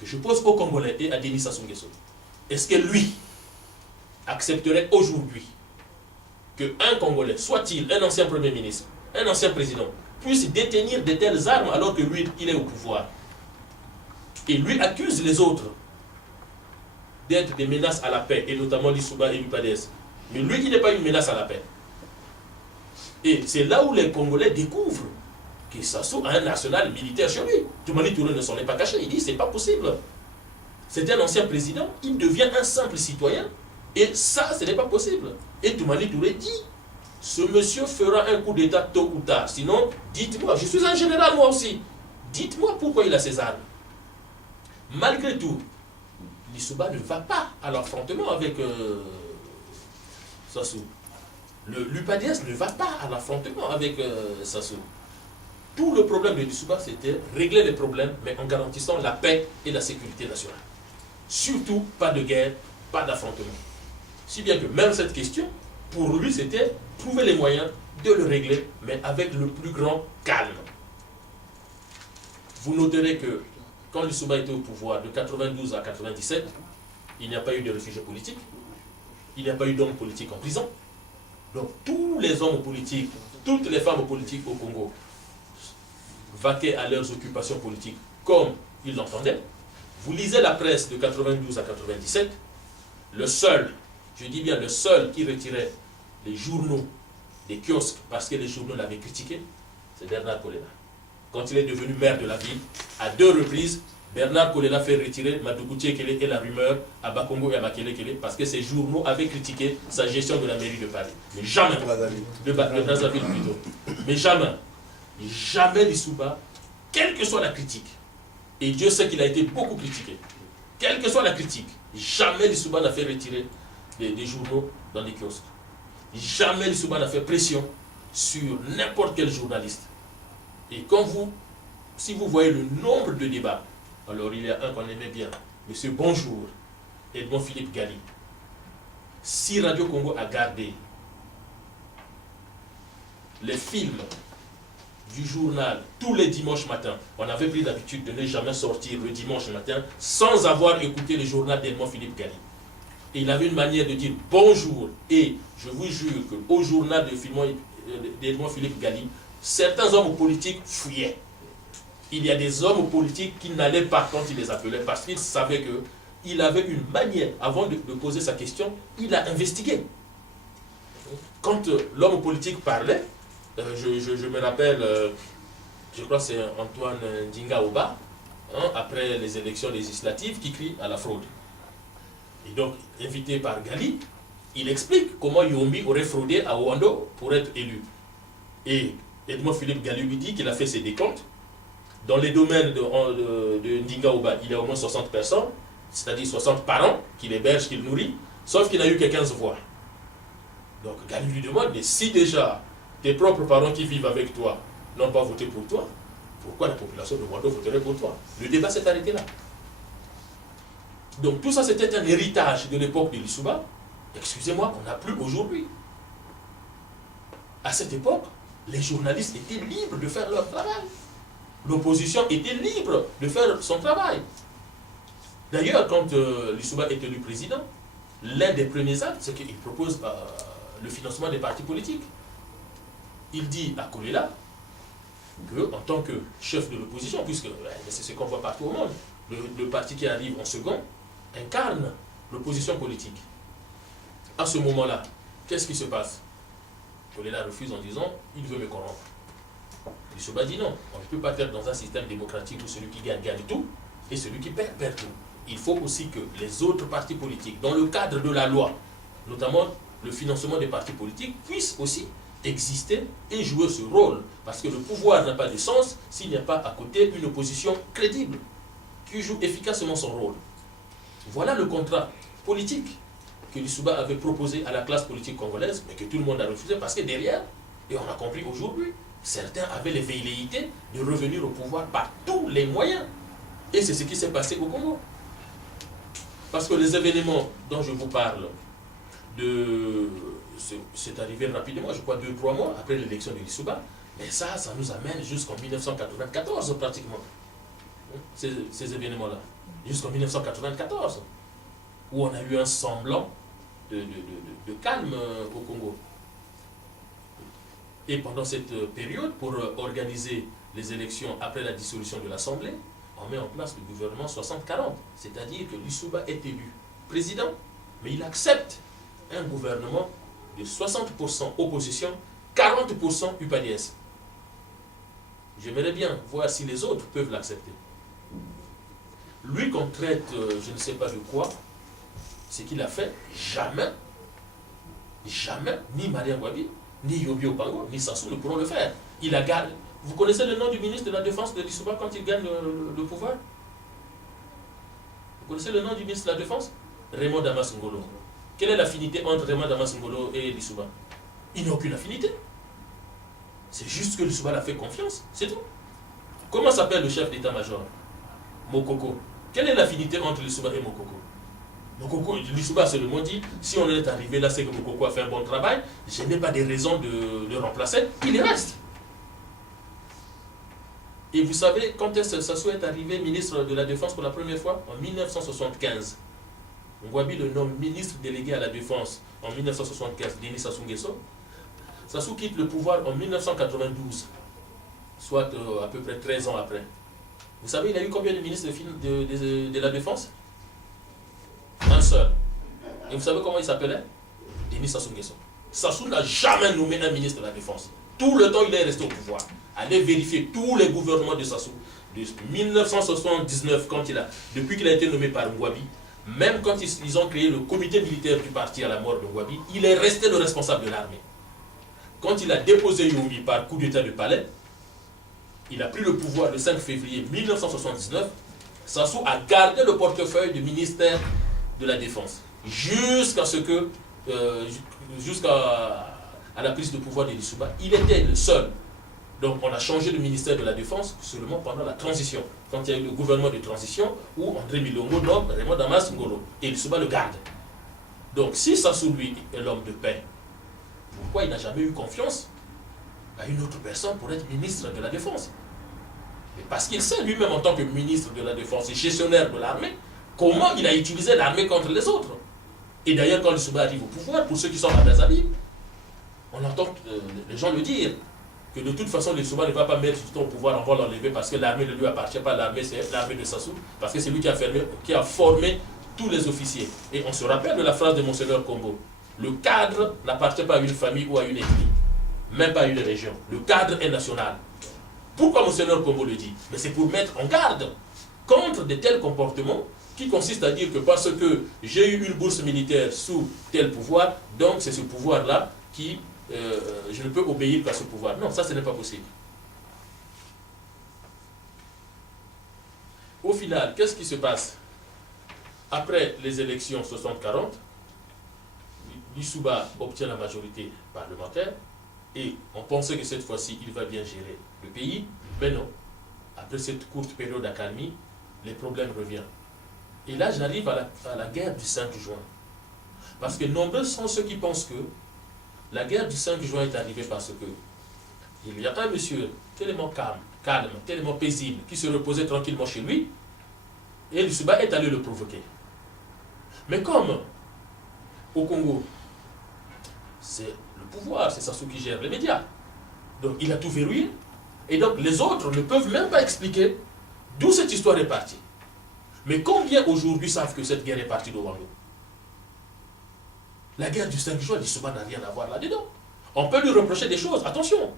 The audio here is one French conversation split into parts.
que je pose aux Congolais et à Denis Sassou Nguesso. Est-ce que lui accepterait aujourd'hui qu'un Congolais, soit-il un ancien Premier ministre, un ancien président, puisse détenir de telles armes alors que lui, il est au pouvoir? Et lui accuse les autres d'être des menaces à la paix, et notamment l'Issouba et l'UPADES. Mais lui, il n'est pas une menace à la paix. Et c'est là où les Congolais découvrent que Sassou a un national militaire chez lui. Toumani Touré ne s'en est pas caché, il dit c'est pas possible. C'est un ancien président, il devient un simple citoyen, et ça, ce n'est pas possible. Et Toumani Touré dit, ce monsieur fera un coup d'état tôt ou tard, sinon, dites-moi, je suis un général moi aussi, dites-moi pourquoi il a ses armes. Malgré tout, l'Issouba ne va pas à l'affrontement avec Sassou. L'UPADES ne va pas à l'affrontement avec Sassou. Tout le problème de l'Issouba, c'était régler les problèmes, mais en garantissant la paix et la sécurité nationale. Surtout, pas de guerre, pas d'affrontement. Si bien que même cette question, pour lui, c'était trouver les moyens de le régler, mais avec le plus grand calme. Vous noterez que quand l'Issouba était au pouvoir de 92 à 97, il n'y a pas eu de réfugiés politiques, il n'y a pas eu d'hommes politiques en prison. Donc tous les hommes politiques, toutes les femmes politiques au Congo vaquaient à leurs occupations politiques comme ils l'entendaient. Vous lisez la presse de 92 à 97, le seul, je dis bien le seul qui retirait les journaux des kiosques parce que les journaux l'avaient critiqué, c'est Bernard Kolela. Quand il est devenu maire de la ville, à 2 reprises, Bernard Kolela fait retirer Madougouti Ekele et la rumeur à Bakongo et à Makele Kele parce que ces journaux avaient critiqué sa gestion de la mairie de Paris. Mais jamais, de Brazzaville plutôt, mais jamais l'Issouba, quelle que soit la critique, et Dieu sait qu'il a été beaucoup critiqué, quelle que soit la critique, jamais l'Issouba n'a fait retirer des journaux dans les kiosques. Jamais l'Issouba n'a fait pression sur n'importe quel journaliste. Et si vous voyez le nombre de débats, alors il y a un qu'on aimait bien, Monsieur Bonjour, Edmond Philippe Gali. Si Radio Congo a gardé les films du journal tous les dimanches matins, on avait pris l'habitude de ne jamais sortir le dimanche matin sans avoir écouté le journal d'Edmond Philippe Gali. Et il avait une manière de dire bonjour. Et je vous jure qu'au journal d'Edmond Philippe Gali, certains hommes politiques fuyaient. Il y a des hommes politiques qui n'allaient pas quand il les appelait parce qu'ils savaient qu'il avait une manière, avant de poser sa question, il a investigué. Quand l'homme politique parlait, je me rappelle, je crois que c'est Antoine Ndinga Oba, après les élections législatives, qui crie à la fraude. Et donc, invité par Gali, il explique comment Yombi aurait fraudé à Ouando pour être élu. Et Edmond Philippe Gali lui dit qu'il a fait ses décomptes. Dans les domaines de Ndinga Oba, il y a au moins 60 personnes, c'est-à-dire 60 parents qu'il héberge, qu'il nourrit, sauf qu'il n'a eu que 15 voix. Donc Gali lui demande, mais si déjà tes propres parents qui vivent avec toi n'ont pas voté pour toi, pourquoi la population de Ouando voterait pour toi? Le débat s'est arrêté là. Donc tout ça, c'était un héritage de l'époque de l'Issouba. Excusez-moi, qu'on n'a plus aujourd'hui. À cette époque, les journalistes étaient libres de faire leur travail. L'opposition était libre de faire son travail. D'ailleurs, quand l'Issouba est élu président, l'un des premiers actes, c'est qu'il propose le financement des partis politiques. Il dit à Kolela qu'en tant que chef de l'opposition, puisque c'est ce qu'on voit partout au monde, le parti qui arrive en second incarne l'opposition politique. À ce moment-là, qu'est-ce qui se passe? Kolela refuse en disant « il veut me corrompre ». L'Issouba dit non, on ne peut pas être dans un système démocratique où celui qui gagne, gagne tout, et celui qui perd, perd tout. Il faut aussi que les autres partis politiques, dans le cadre de la loi, notamment le financement des partis politiques, puissent aussi exister et jouer ce rôle. Parce que le pouvoir n'a pas de sens s'il n'y a pas à côté une opposition crédible, qui joue efficacement son rôle. Voilà le contrat politique que l'Issouba avait proposé à la classe politique congolaise, mais que tout le monde a refusé parce que derrière, et on a compris aujourd'hui, certains avaient les velléités de revenir au pouvoir par tous les moyens. Et c'est ce qui s'est passé au Congo. Parce que les événements dont je vous parle, c'est arrivé rapidement, je crois 2-3 mois après l'élection de l'Issouba, mais ça nous amène jusqu'en 1994 pratiquement, ces événements-là. jusqu'en 1994, où on a eu un semblant de calme au Congo. Et pendant cette période, pour organiser les élections après la dissolution de l'Assemblée, on met en place le gouvernement 60-40, c'est-à-dire que Lissouba est élu président, mais il accepte un gouvernement de 60% opposition, 40% UPADS. J'aimerais bien voir si les autres peuvent l'accepter. Lui qu'on traite, je ne sais pas de quoi, ce qu'il a fait, jamais, ni Maria Ngouabi, ni Yobi Opango, ni Sassou ne pourront le faire. Il a gagné. Vous connaissez le nom du ministre de la Défense de Lissouba quand il gagne le pouvoir? Vous connaissez le nom du ministre de la Défense? Raymond Damas Ngolo. Quelle est l'affinité entre Raymond Damas Ngolo et Lissouba? Il n'y a aucune affinité. C'est juste que Lissouba l'a fait confiance, c'est tout. Comment s'appelle le chef d'état-major? Mokoko. Quelle est l'affinité entre Lissouba et Mokoko? Mokoko, Lissouba seulement dit, si on est arrivé là, c'est que Mokoko a fait un bon travail, je n'ai pas de raison de le remplacer, il reste. Et vous savez, quand est-ce que Sassou est arrivé ministre de la Défense pour la première fois? En 1975. Ngouabi le nomme ministre délégué à la Défense en 1975, Denis Sassou Nguesso. Sassou quitte le pouvoir en 1992, soit à peu près 13 ans après. Vous savez, il a eu combien de ministres de la Défense? Un seul. Et vous savez comment il s'appelait? Denis Sassou Nguesso. Sassou n'a jamais nommé un ministre de la Défense. Tout le temps, il est resté au pouvoir. Allez vérifier tous les gouvernements de Sassou. De 1979, depuis qu'il a été nommé par Ngouabi, même quand ils ont créé le comité militaire du parti à la mort de Ngouabi, il est resté le responsable de l'armée. Quand il a déposé Yomi par coup d'état de palais, il a pris le pouvoir le 5 février 1979, Sassou a gardé le portefeuille du ministère de la Défense jusqu'à la prise de pouvoir de Lissouba. Il était le seul. Donc on a changé le ministère de la Défense seulement pendant la transition, quand il y a eu le gouvernement de transition où André Milongo nomme Raymond Damas Ngolo et Lissouba le garde. Donc si Sassou lui est l'homme de paix, pourquoi il n'a jamais eu confiance à une autre personne pour être ministre de la Défense? Et parce qu'il sait lui-même en tant que ministre de la Défense et gestionnaire de l'armée, comment il a utilisé l'armée contre les autres. Et d'ailleurs quand Lissouba arrive au pouvoir, pour ceux qui sont à Brazzaville, on entend les gens le dire, que de toute façon Lissouba ne va pas mettre au pouvoir, on va l'enlever parce que l'armée ne lui appartient pas, l'armée c'est l'armée de Sassou, parce que c'est lui qui a formé tous les officiers. Et on se rappelle de la phrase de Monseigneur Kombo, le cadre n'appartient pas à une famille ou à une ethnie, même pas à une région. Le cadre est national. Pourquoi Monseigneur Kombo le dit? Mais c'est pour mettre en garde contre de tels comportements qui consistent à dire que parce que j'ai eu une bourse militaire sous tel pouvoir, donc c'est ce pouvoir-là qui... je ne peux obéir qu'à ce pouvoir. Non, ça ce n'est pas possible. Au final, qu'est-ce qui se passe? Après les élections 60-40, Lissouba obtient la majorité parlementaire et on pensait que cette fois-ci il va bien gérer le pays, mais non. Après cette courte période d'accalmie, les problèmes reviennent. Et là j'arrive à la guerre du 5 juin. Parce que nombreux sont ceux qui pensent que la guerre du 5 juin est arrivée parce que il y a un monsieur tellement calme, tellement paisible, qui se reposait tranquillement chez lui, et Lissouba est allé le provoquer. Mais comme au Congo, c'est le pouvoir, c'est Sassou qui gère les médias, donc il a tout verrouillé, et donc les autres ne peuvent même pas expliquer d'où cette histoire est partie. Mais combien aujourd'hui savent que cette guerre est partie d'Owando? La guerre du 5 juin, Lissouba n'a rien à voir là-dedans. On peut lui reprocher des choses, attention.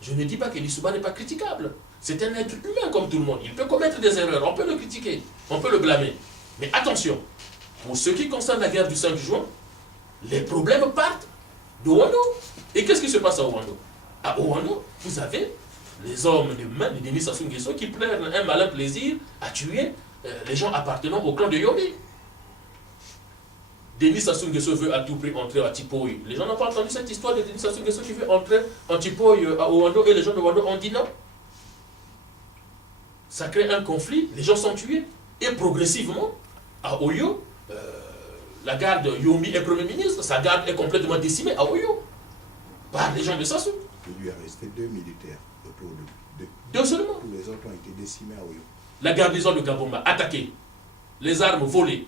Je ne dis pas que Lissouba n'est pas critiquable. C'est un être humain comme tout le monde. Il peut commettre des erreurs, on peut le critiquer, on peut le blâmer. Mais attention, pour ce qui concerne la guerre du 5 juin, les problèmes partent d'Owando. Et qu'est-ce qui se passe à Owando? À Owando, vous avez les hommes de main de Denis Sassou Nguesso qui prennent un malin plaisir à tuer les gens appartenant au clan de Yomi. Denis Sassou Nguesso veut à tout prix entrer à Tipoy. Les gens n'ont pas entendu cette histoire de Denis Sassou Nguesso qui veut entrer en Tipoy à Owando et les gens de Owando ont dit non. Ça crée un conflit, les gens sont tués. Et progressivement, à Oyo, la garde Yomi est Premier ministre, sa garde est complètement décimée à Oyo par les gens de Sassou. Il lui est resté 2 militaires autour de lui. Deux seulement. Tous les autres ont été décimés à Oyo. La garnison de Kabomba attaquée. les armes volées.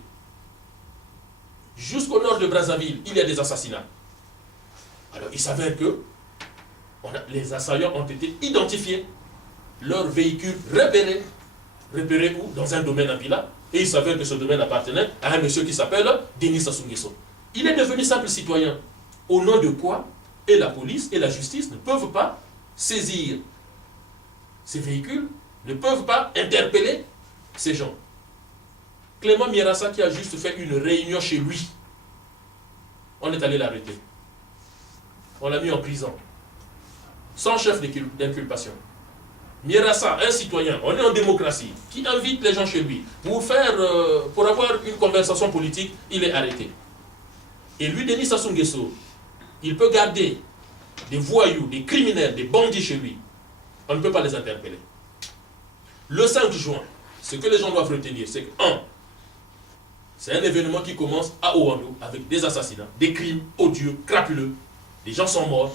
Jusqu'au nord de Brazzaville, il y a des assassinats. Alors, il s'avère que les assaillants ont été identifiés, leurs véhicules repérés où? Dans un domaine à Bila, et il s'avère que ce domaine appartenait à un monsieur qui s'appelle Denis Sassou Nguesso. Il est devenu simple citoyen, au nom de quoi et la police et la justice ne peuvent pas saisir ces véhicules, ne peuvent pas interpeller ces gens. Clément Mierassa qui a juste fait une réunion chez lui, on est allé l'arrêter. On l'a mis en prison, sans chef d'inculpation. Mierassa, un citoyen, on est en démocratie, qui invite les gens chez lui pour avoir une conversation politique, il est arrêté. Et lui, Denis Sassou Nguesso, il peut garder des voyous, des criminels, des bandits chez lui. On ne peut pas les interpeller. Le 5 juin, ce que les gens doivent retenir, c'est que, c'est un événement qui commence à Ouandou avec des assassinats, des crimes odieux, crapuleux. Les gens sont morts.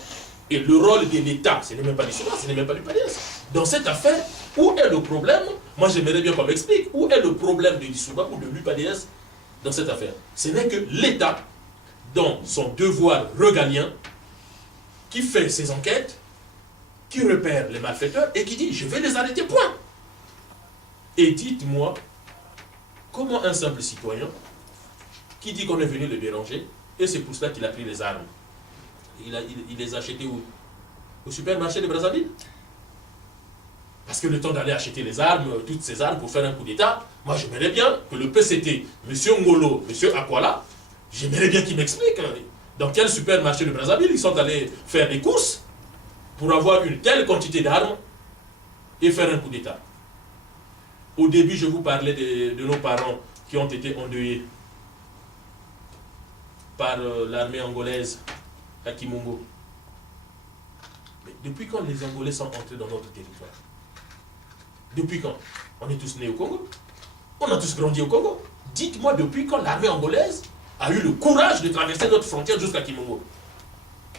Et le rôle de l'État, ce n'est même pas du Soudan, ce n'est même pas du PADS. Dans cette affaire, où est le problème? Moi, j'aimerais bien qu'on m'explique. Où est le problème de l'Issouba ou de l'UPADS dans cette affaire? Ce n'est que l'État, dans son devoir régalien, qui fait ses enquêtes, qui repère les malfaiteurs et qui dit « je vais les arrêter, point ». Et dites-moi, comment un simple citoyen, qui dit qu'on est venu le déranger, et c'est pour cela qu'il a pris les armes, il les a achetées où? Au supermarché de Brazzaville? Parce que le temps d'aller acheter les armes, toutes ces armes pour faire un coup d'État, moi j'aimerais bien que le PCT, M. Ngolo, M. Akwala, j'aimerais bien qu'il m'explique dans quel supermarché de Brazzaville ils sont allés faire des courses pour avoir une telle quantité d'armes et faire un coup d'État. Au début, je vous parlais de nos parents qui ont été endeuillés par l'armée angolaise à Kimongo. Mais depuis quand les Angolais sont entrés dans notre territoire? Depuis quand? On est tous nés au Congo. On a tous grandi au Congo. Dites-moi depuis quand l'armée angolaise a eu le courage de traverser notre frontière jusqu'à Kimongo.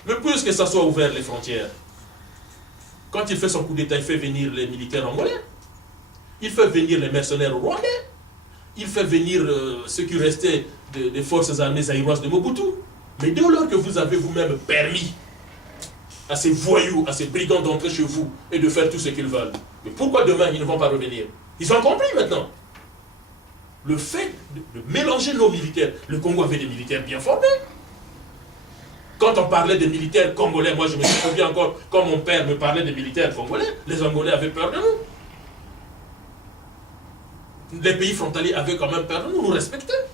Mais plus que ça soit ouvert les frontières, quand il fait son coup d'État, il fait venir les militaires angolais. Il fait venir les mercenaires rwandais. Il fait venir ceux qui restaient des forces armées zaïroises de Mobutu. Mais dès lors que vous avez vous-même permis à ces voyous, à ces brigands d'entrer chez vous et de faire tout ce qu'ils veulent, mais pourquoi demain ils ne vont pas revenir? Ils ont compris maintenant. Le fait de mélanger nos militaires, le Congo avait des militaires bien formés. Quand on parlait des militaires congolais, moi je me souviens encore, quand mon père me parlait des militaires congolais, les Angolais avaient peur de nous. Les pays frontaliers avaient quand même peur de nous, nous respectaient.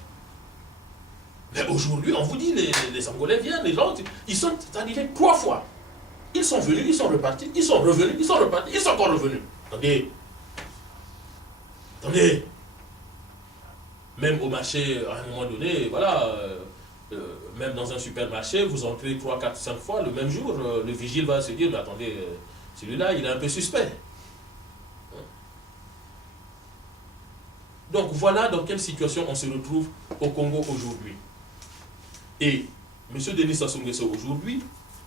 Mais aujourd'hui, on vous dit, les Angolais viennent, les gens, ils sont arrivés 3 fois. Ils sont venus, ils sont repartis, ils sont revenus, ils sont repartis, ils sont encore revenus. Attendez. Attendez. Même au marché, à un moment donné, voilà, même dans un supermarché, vous entrez 3, 4, 5 fois le même jour, le vigile va se dire, mais attendez, celui-là, il est un peu suspect. Donc voilà dans quelle situation on se retrouve au Congo aujourd'hui. Et M. Denis Sassou Nguesso aujourd'hui,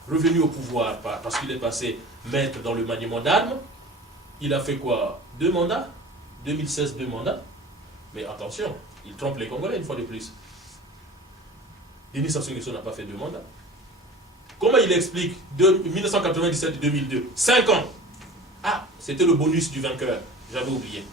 revenu au pouvoir parce qu'il est passé maître dans le maniement d'armes, il a fait quoi? 2 mandats? 2016, 2 mandats. Mais attention, il trompe les Congolais une fois de plus. Denis Sassou Nguesso n'a pas fait 2 mandats. Comment il explique 1997-2002, 5 ans? Ah, c'était le bonus du vainqueur, j'avais oublié.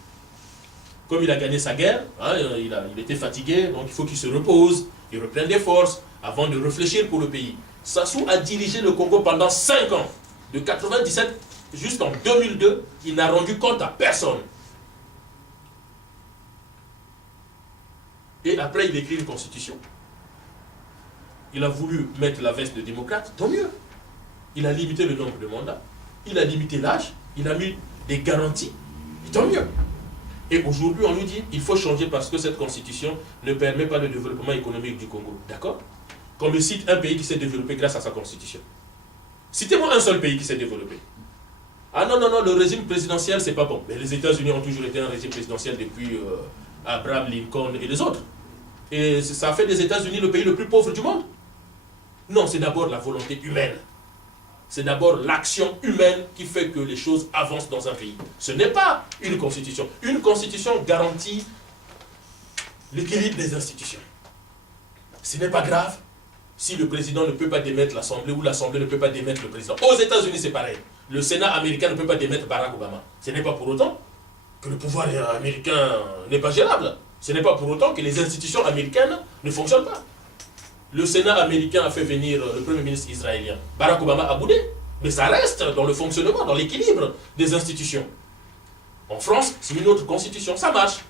Comme il a gagné sa guerre, hein, il était fatigué, donc il faut qu'il se repose, il reprenne des forces avant de réfléchir pour le pays. Sassou a dirigé le Congo pendant 5 ans. De 1997 jusqu'en 2002, il n'a rendu compte à personne. Et après, il écrit une constitution. Il a voulu mettre la veste de démocrate, tant mieux. Il a limité le nombre de mandats, il a limité l'âge, il a mis des garanties, et tant mieux. Et aujourd'hui, on nous dit qu'il faut changer parce que cette constitution ne permet pas le développement économique du Congo. D'accord? Qu'on me cite un pays qui s'est développé grâce à sa constitution. Citez-moi un seul pays qui s'est développé. Ah non, non, non, le régime présidentiel, c'est pas bon. Mais les États-Unis ont toujours été un régime présidentiel depuis Abraham Lincoln et les autres. Et ça a fait des États-Unis le pays le plus pauvre du monde. Non, c'est d'abord la volonté humaine. C'est d'abord l'action humaine qui fait que les choses avancent dans un pays. Ce n'est pas une constitution. Une constitution garantit l'équilibre des institutions. Ce n'est pas grave si le président ne peut pas démettre l'Assemblée ou l'Assemblée ne peut pas démettre le président. Aux États-Unis, c'est pareil. Le Sénat américain ne peut pas démettre Barack Obama. Ce n'est pas pour autant que le pouvoir américain n'est pas gérable. Ce n'est pas pour autant que les institutions américaines ne fonctionnent pas. Le Sénat américain a fait venir le Premier ministre israélien. Barack Obama a boudé. Mais ça reste dans le fonctionnement, dans l'équilibre des institutions. En France, c'est une autre constitution, ça marche.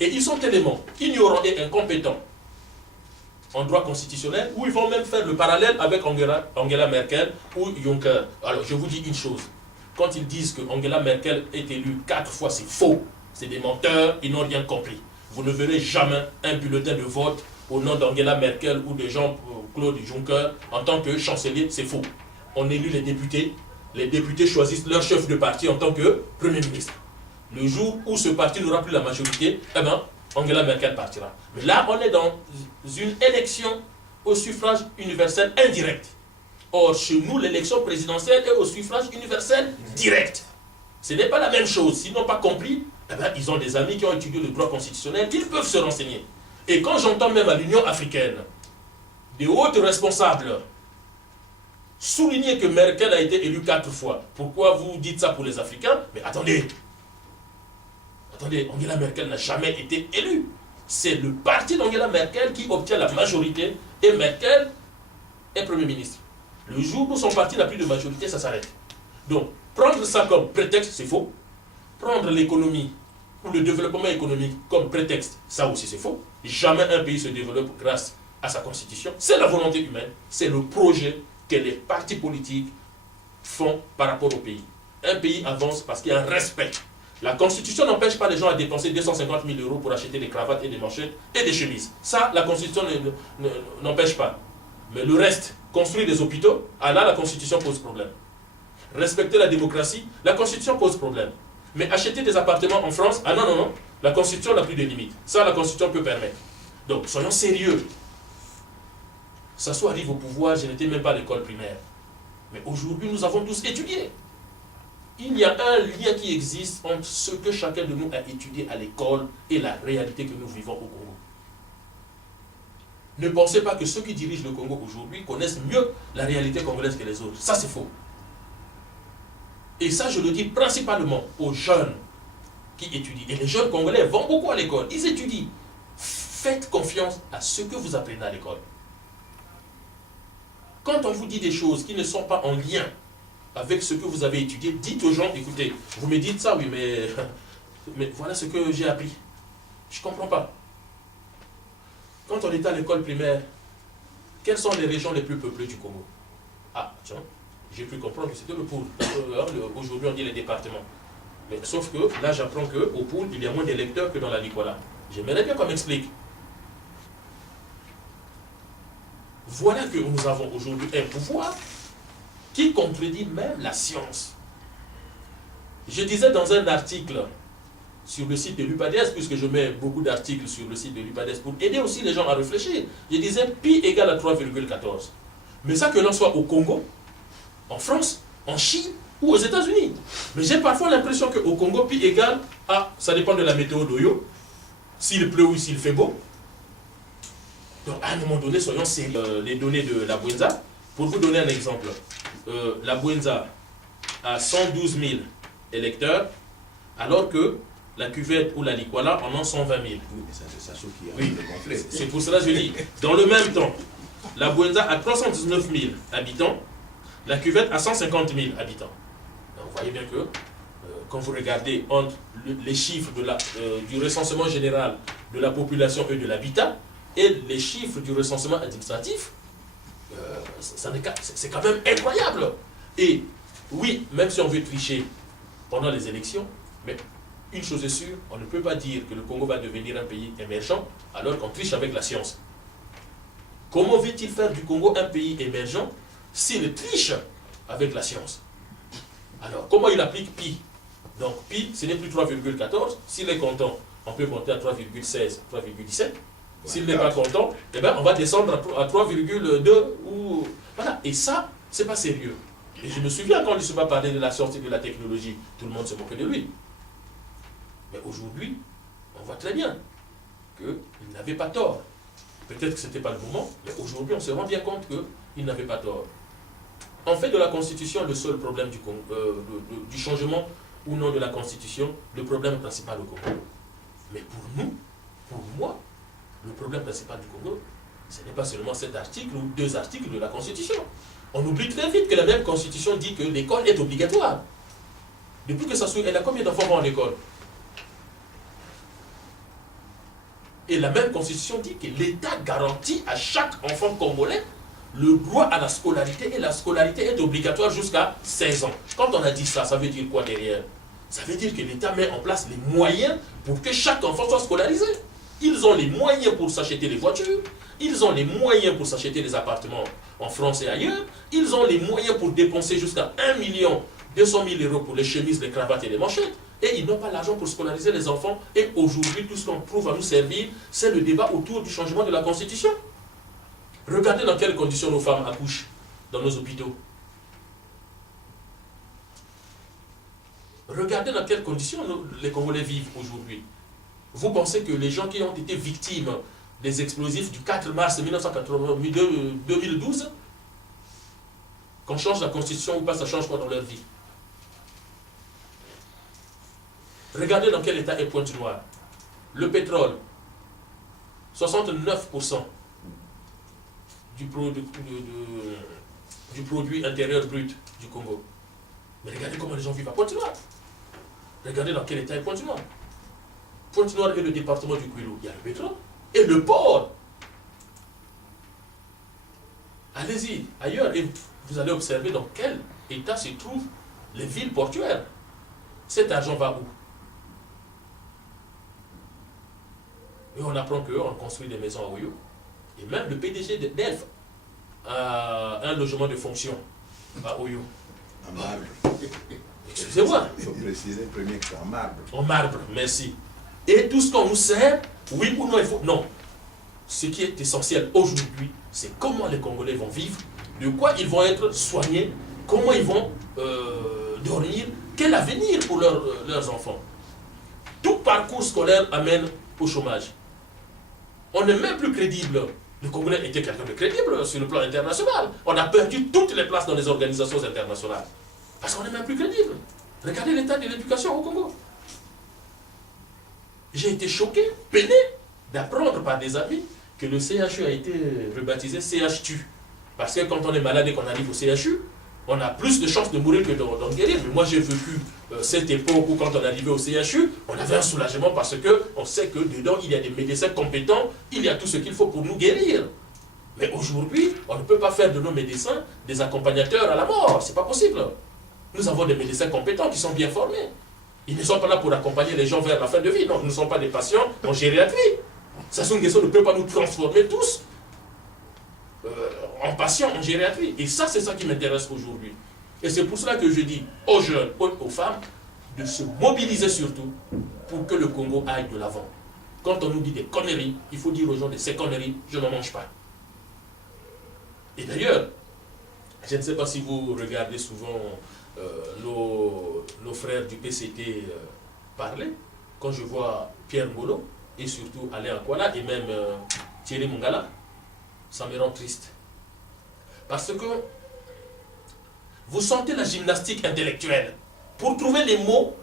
Et ils sont tellement ignorants et incompétents en droit constitutionnel, où ils vont même faire le parallèle avec Angela Merkel ou Juncker. Alors, je vous dis une chose. Quand ils disent que Angela Merkel est élue 4 fois, c'est faux. C'est des menteurs, ils n'ont rien compris. Vous ne verrez jamais un bulletin de vote au nom d'Angela Merkel ou de Jean-Claude Juncker en tant que chancelier, c'est faux. On élit les députés choisissent leur chef de parti en tant que Premier ministre. Le jour où ce parti n'aura plus la majorité, eh bien, Angela Merkel partira. Mais là, on est dans une élection au suffrage universel indirect. Or, chez nous, l'élection présidentielle est au suffrage universel direct. Ce n'est pas la même chose. S'ils n'ont pas compris, eh bien, ils ont des amis qui ont étudié le droit constitutionnel, ils peuvent se renseigner. Et quand j'entends même à l'Union africaine, des hautes responsables souligner que Merkel a été élue 4 fois, pourquoi vous dites ça pour les Africains? Mais attendez, Angela Merkel n'a jamais été élue. C'est le parti d'Angela Merkel qui obtient la majorité et Merkel est Premier ministre. Le jour où son parti n'a plus de majorité, ça s'arrête. Donc, prendre ça comme prétexte, c'est faux. Prendre l'économie ou le développement économique comme prétexte, ça aussi c'est faux. Jamais un pays se développe grâce à sa constitution. C'est la volonté humaine, c'est le projet que les partis politiques font par rapport au pays. Un pays avance parce qu'il y a un respect. La Constitution n'empêche pas les gens à dépenser 250 000 € pour acheter des cravates et des manchettes et des chemises. Ça, la Constitution n'empêche pas. Mais le reste, construire des hôpitaux, là, la Constitution pose problème. Respecter la démocratie, la Constitution pose problème. Mais acheter des appartements en France, non, la Constitution n'a plus de limites. Ça, la Constitution peut permettre. Donc, soyons sérieux. Sassou arrive au pouvoir, je n'étais même pas à l'école primaire. Mais aujourd'hui, nous avons tous étudié. Il y a un lien qui existe entre ce que chacun de nous a étudié à l'école et la réalité que nous vivons au Congo. Ne pensez pas que ceux qui dirigent le Congo aujourd'hui connaissent mieux la réalité congolaise que les autres. Ça, c'est faux. Et ça, je le dis principalement aux jeunes qui étudient. Et les jeunes congolais vont beaucoup à l'école. Ils étudient. Faites confiance à ce que vous apprenez à l'école. Quand on vous dit des choses qui ne sont pas en lien avec ce que vous avez étudié, dites aux gens, écoutez, vous me dites ça, oui, mais voilà ce que j'ai appris. Je ne comprends pas. Quand on était à l'école primaire, quelles sont les régions les plus peuplées du Congo? Ah, tiens, j'ai pu comprendre que c'était le Pôle. Aujourd'hui, on dit les départements. Mais sauf que là, j'apprends qu'au Pôle, il y a moins d'électeurs que dans la Likoala. J'aimerais bien qu'on m'explique. Voilà que nous avons aujourd'hui un pouvoir qui contredit même la science. Je disais dans un article sur le site de l'UPADES, puisque je mets beaucoup d'articles sur le site de l'UPADES pour aider aussi les gens à réfléchir, je disais pi égale à 3,14. Mais ça que l'on soit au Congo, en France, en Chine ou aux États-Unis. Mais j'ai parfois l'impression qu'au Congo, pi égale à, ça dépend de la météo d'Oyo, s'il pleut ou s'il fait beau. Donc à un moment donné, soyons sérieux. Les données de la Bwenza, pour vous donner un exemple, la Bwenza a 112 000 électeurs, alors que la cuvette ou la Likoala en ont 120 000. Oui, mais ça, c'est Sassou qui a Oui, le gonflé. c'est pour cela que je dis, dans le même temps, la Bwenza a 319 000 habitants, la cuvette a 150 000 habitants. Donc, vous voyez bien que, quand vous regardez entre les chiffres du recensement général de la population et de l'habitat, et les chiffres du recensement administratif, c'est quand même incroyable. Et oui, même si on veut tricher pendant les élections, mais une chose est sûre, on ne peut pas dire que le Congo va devenir un pays émergent alors qu'on triche avec la science. Comment veut-il faire du Congo un pays émergent s'il triche avec la science? Alors, comment il applique pi? Donc, pi, ce n'est plus 3,14. S'il est content, on peut monter à 3,16, 3,17. S'il n'est pas content, eh ben, on va descendre à 3,2 ou... Voilà. Et ça, c'est pas sérieux. Et je me souviens quand Lissouba parlait de la sortie de la technologie, tout le monde se moquait de lui. Mais aujourd'hui, on voit très bien qu'il n'avait pas tort. Peut-être que ce n'était pas le moment, mais aujourd'hui on se rend bien compte qu'il n'avait pas tort. En fait, de la Constitution, le seul problème du changement ou non de la Constitution, le problème principal au Congo. Mais pour nous, pour moi, le problème principal du Congo, ce n'est pas seulement cet article ou 2 articles de la Constitution. On oublie très vite que la même Constitution dit que l'école est obligatoire. Depuis que ça soit, elle a combien d'enfants vont à l'école? Et la même Constitution dit que l'État garantit à chaque enfant congolais le droit à la scolarité, et la scolarité est obligatoire jusqu'à 16 ans. Quand on a dit ça, ça veut dire quoi derrière? Ça veut dire que l'État met en place les moyens pour que chaque enfant soit scolarisé. Ils ont les moyens pour s'acheter les voitures, ils ont les moyens pour s'acheter des appartements en France et ailleurs, ils ont les moyens pour dépenser jusqu'à 1 200 000 € pour les chemises, les cravates et les manchettes, et ils n'ont pas l'argent pour scolariser les enfants. Et aujourd'hui, tout ce qu'on trouve à nous servir, c'est le débat autour du changement de la Constitution. Regardez dans quelles conditions nos femmes accouchent dans nos hôpitaux. Regardez dans quelles conditions les Congolais vivent aujourd'hui. Vous pensez que les gens qui ont été victimes des explosifs du 4 mars 2012, qu'on change la Constitution ou pas, ça change quoi dans leur vie? Regardez dans quel état est Pointe-Noire. Le pétrole, 69% du produit intérieur brut du Congo. Mais regardez comment les gens vivent à Pointe-Noire. Regardez dans quel état est Pointe-Noire. Pointe-Noire est le département du Kwilu. Il y a le pétrole et le port. Allez-y ailleurs et vous allez observer dans quel état se trouvent les villes portuaires. Cet argent va où? Et on apprend qu'on construit des maisons à Oyo. Et même le PDG d'Elf a un logement de fonction à Oyo. En marbre. Excusez-moi. Il faut préciser premier que c'est en marbre. En marbre, merci. Et tout ce qu'on nous sert, oui ou non, il faut. Non. Ce qui est essentiel aujourd'hui, c'est comment les Congolais vont vivre, de quoi ils vont être soignés, comment ils vont dormir, quel avenir pour leurs enfants. Tout parcours scolaire amène au chômage. On n'est même plus crédible. Le Congolais était quelqu'un de crédible sur le plan international. On a perdu toutes les places dans les organisations internationales. Parce qu'on n'est même plus crédible. Regardez l'état de l'éducation au Congo. J'ai été choqué, peiné, d'apprendre par des amis que le CHU a été rebaptisé CHTU. Parce que quand on est malade et qu'on arrive au CHU, on a plus de chances de mourir que d'en guérir. Mais moi j'ai vécu cette époque où quand on arrivait au CHU, on avait un soulagement parce qu'on sait que dedans il y a des médecins compétents, il y a tout ce qu'il faut pour nous guérir. Mais aujourd'hui, on ne peut pas faire de nos médecins des accompagnateurs à la mort, c'est pas possible. Nous avons des médecins compétents qui sont bien formés. Ils ne sont pas là pour accompagner les gens vers la fin de vie. Non, nous ne sommes pas des patients en gériatrie. Sassou Nguesso ne peut pas nous transformer tous en patients en gériatrie. Et ça, c'est ça qui m'intéresse aujourd'hui. Et c'est pour cela que je dis aux jeunes, aux femmes, de se mobiliser surtout pour que le Congo aille de l'avant. Quand on nous dit des conneries, il faut dire aux gens de ces conneries, je n'en mange pas. Et d'ailleurs, je ne sais pas si vous regardez souvent nos frères du PCT parler. Quand je vois Pierre Ngolo et surtout Alain Akwala et même Thierry Mongala, ça me rend triste. Parce que vous sentez la gymnastique intellectuelle pour trouver les mots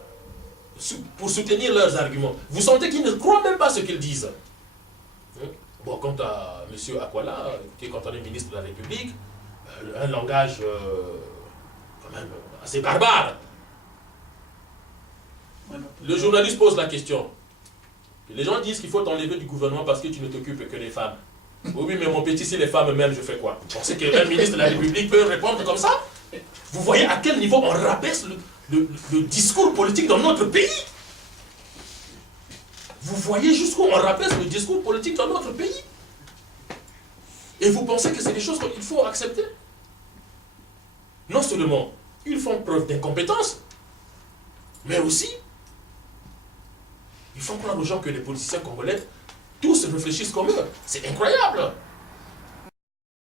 pour soutenir leurs arguments. Vous sentez qu'ils ne croient même pas ce qu'ils disent. Bon, quant à M. Akwala, écoutez, quand on est ministre de la République, un langage quand même assez barbare. Le journaliste pose la question. Les gens disent qu'il faut t'enlever du gouvernement parce que tu ne t'occupes que des femmes. Oui, mais mon petit, si les femmes m'aiment, je fais quoi? Vous pensez qu'un ministre de la République peut répondre comme ça? Vous voyez à quel niveau on rabaisse le discours politique dans notre pays? Vous voyez jusqu'où on rabaisse le discours politique dans notre pays? Et vous pensez que c'est des choses qu'il faut accepter? Non seulement ils font preuve d'incompétence, mais aussi ils font croire aux gens que les politiciens congolais tous réfléchissent comme eux. C'est incroyable.